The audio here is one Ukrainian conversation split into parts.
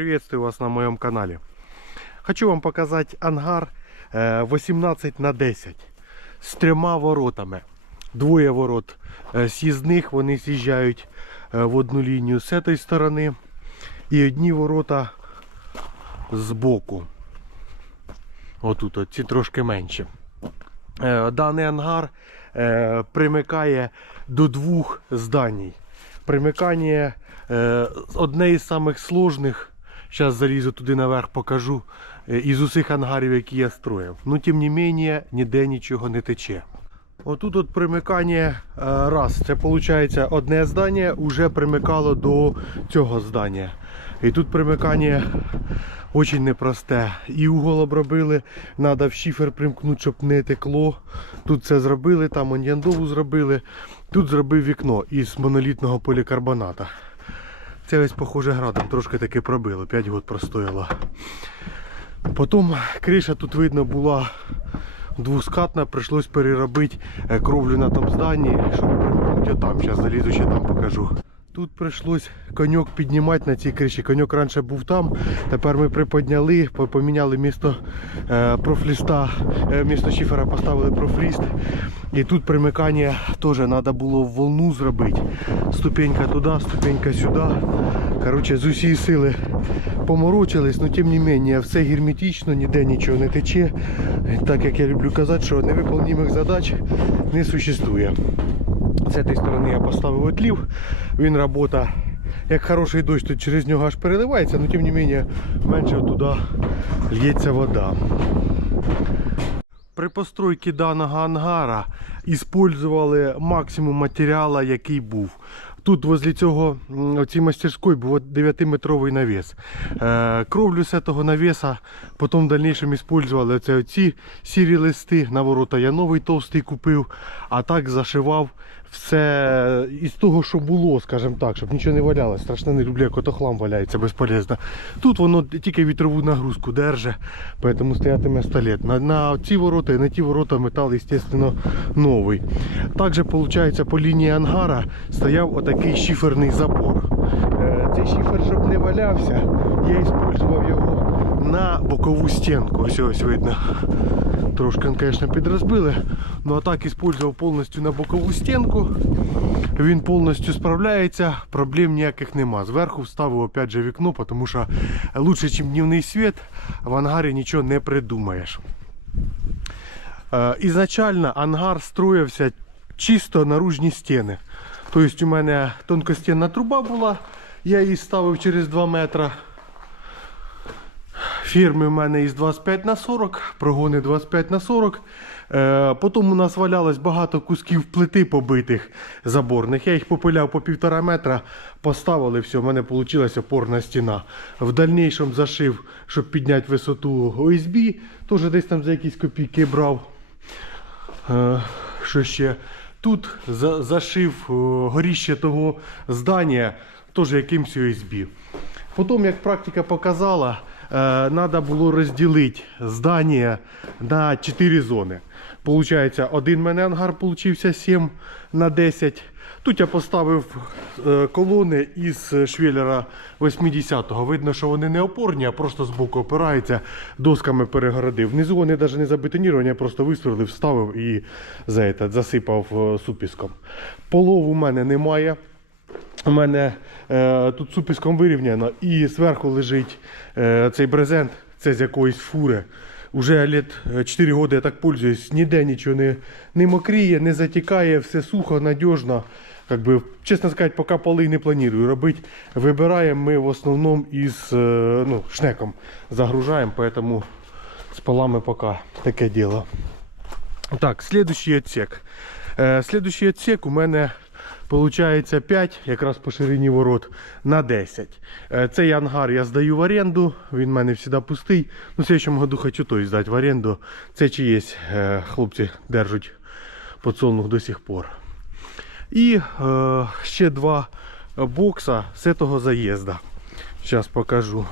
Приветствую вас на моем канале. Хочу вам показать ангар е, 18 на 10 з трьома воротами. Двоє ворот е, з'їзних, вони з'їжджають е, в одну лінію з цієї сторони. І одні ворота з боку. Отут, от, ці трошки менші. Е, Даний ангар примикає до двох зданій. Примикання одне із самих сложних. Зараз залізу туди наверх, покажу. е, Із усіх ангарів, які я строїв. Ну, тим не менше, ніде нічого не тече. Отут от примикання е, раз. Це виходить одне здання вже примикало до цього здання. І тут примикання дуже непросте. І угол обробили, треба в шифер примкнути, щоб не текло. Тут це зробили, там оньяндову зробили. Тут зробив вікно із монолітного полікарбоната. Це ось, похоже, градом трошки таки пробило, 5 год простояла. Потім криша тут видно була двускатна, прийшлось переробити е, кровлю на тому зданні, щоб примкнути отам. Зараз залізу ще там покажу. Тут прийшлось коньок піднімати на цій криші. Коньок раніше був там. Тепер ми приподняли, поміняли місто е, профліста, е, місто шифера поставили профліст. І тут примикання теж треба було в волну зробити. Ступенька туди, ступенька сюди. Коротше, з усієї сили поморочились, але тим не менше, все герметично, ніде нічого не тече. Так як я люблю казати, що невиповнімих задач не существує. З цієї сторони я поставив отлів, він робота. Як хороший дощ, то через нього аж переливається, але тим не менше менше туди лється вода. При постройці даного ангара использували максимум матеріалу, який був. Тут возле цього оцій мастерської був 9-метровий навіс. Е, кровлю з цього навіса потім в дальнішому оце оці сірі листи. На ворота я новий товстий купив, а так зашивав все із того, що було, скажімо так, щоб нічого не валялося. Страшно не люблю, як ото хлам валяється безполезно. Тут воно тільки вітрову нагрузку держить, тому стоятиме 100 лет. На, на ці ворота і на ті ворота метал, звісно, новий. Також, виходить, по лінії ангара стояв отакий шиферний забор. Е, Цей шифер, щоб не валявся, я використовував його на бокову стінку. Ось ось видно. Трошки, звісно, підрозбили. Ну а так використовував повністю на бокову стінку. Він повністю справляється, проблем ніяких нема. Зверху вставив опять же вікно, тому що лучше, ніж дневний світ, в ангарі нічого не придумаєш. Е, Ізначально ангар строївся чисто наружні стіни. Тобто у мене тонкостінна труба була, я її ставив через 2 метри. Фірми в мене із 25 на 40, прогони 25 на 40. Е, потім у нас валялось багато кусків плити побитих заборних. Я їх попиляв по півтора метра, поставили, все, в мене вийшла опорна стіна. В дальнішому зашив, щоб підняти висоту ОСБ, теж десь там за якісь копійки брав. Е, Що ще? Тут за- зашив е, горіще того здання, теж якимсь USB. Потім, як практика показала, треба було розділити здання на 4 зони. Получається, один мене ангар получився 7 на 10. Тут я поставив е, колони із швеллера 80-го. Видно, що вони не опорні, а просто збоку опираються, досками перегородив. Внизу вони навіть не забетоніровані, я просто вистрілив, вставив і за этот, засипав е, супіском. Полов у мене немає. У мене е, тут супіском вирівняно і зверху лежить е, цей брезент, це з якоїсь фури. Уже літ 4 роки я так пользуюсь, ніде нічого не, не мокріє, не затікає, все сухо, надіжно. Как би, чесно сказати, поки поли не планую робити. Вибираємо ми в основному із е, ну, шнеком загружаємо, поэтому з полами поки таке діло. Так, следующий отсек. Е, следующий отсек у мене Получається 5, якраз по ширині ворот на 10. Е, Цей ангар я здаю в оренду, він в мене завжди пустий. Ну, в следующому году хочу той здати в оренду. Це чиєсь е, хлопці держать подсолнух до сих пор. І е, ще два бокса з цього заїзду. Зараз покажу.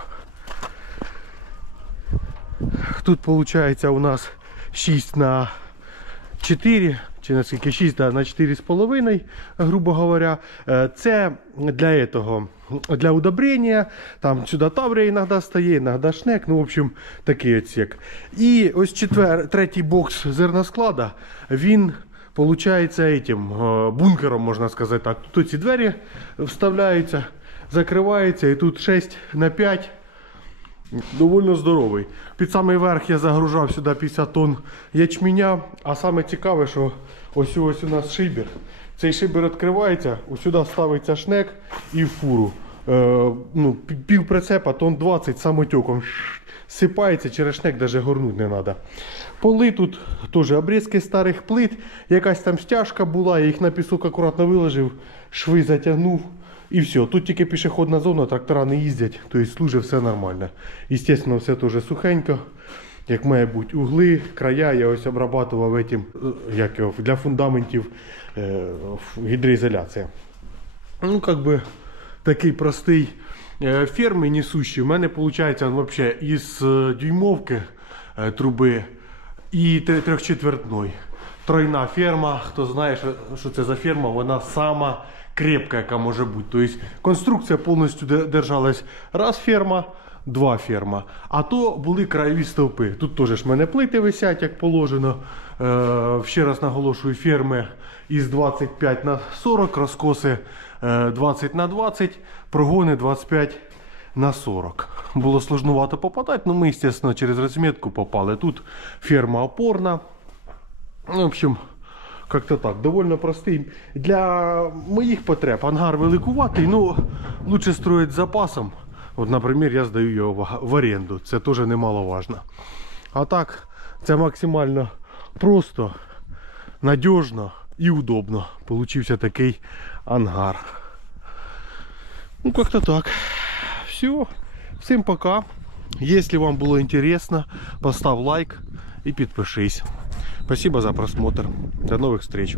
Тут виходить у нас 6 на 4, чи наскільки 6 да, на 4,5, грубо говоря. Е, Це для этого, для удобрення. Там сюди таврія іноді стає, іноді шнек. Ну, в общем, такий отсек. І ось четвер, третій бокс зерносклада, він получається этим е, бункером, можна сказати так. Тут ці двері вставляються, закриваються, і тут 6 на 5 довольно здоровий. Під самий верх я загружав сюди 50 тонн ячменя. А саме цікаве, що ось ось у нас шибір. Цей шибір відкривається, ось сюди ставиться шнек і фуру. Е, ну, пів прицепа, тонн 20 самотеком сипається, через шнек навіть горнути не треба. Поли тут теж обрізки старих плит, якась там стяжка була, я їх на пісок акуратно виложив, шви затягнув. І все. Тут тільки пішохідна зона, трактора не їздять, тобто служить все нормально. Естественно, все теж сухенько, як має бути. Угли, края я ось обрабатував этим, е, як його, для фундаментів е, гідроізоляція. Ну, как бы такий простий е, ферми несущий. У мене виходить вообще із е, дюймовки е, труби і трьохчетвертної. Тройна ферма. Хто знає, що, що це за ферма, вона сама крепка, яка може бути. Тобто конструкція повністю де- держалась раз ферма, два ферма. А то були краєві стовпи. Тут теж ж мене плити висять, як положено. Е, ще раз наголошую, ферми із 25 на 40, розкоси е, 20 на 20, прогони 25 на 40. Було сложновато попадати, але ми, звісно, через розмітку попали. Тут ферма опорна. Ну, в общем, как-то так, довольно простий. Для моїх потреб ангар великуватий, ну лучше строить з запасом. От, наприклад, я здаю його в- оренду. Це теж немаловажно. А так, це максимально просто, надіжно і удобно. Получився такий ангар. Ну, как-то так. Все. Всем пока. Если вам было интересно, поставь лайк и подпишись. Спасибо за просмотр. До новых встреч.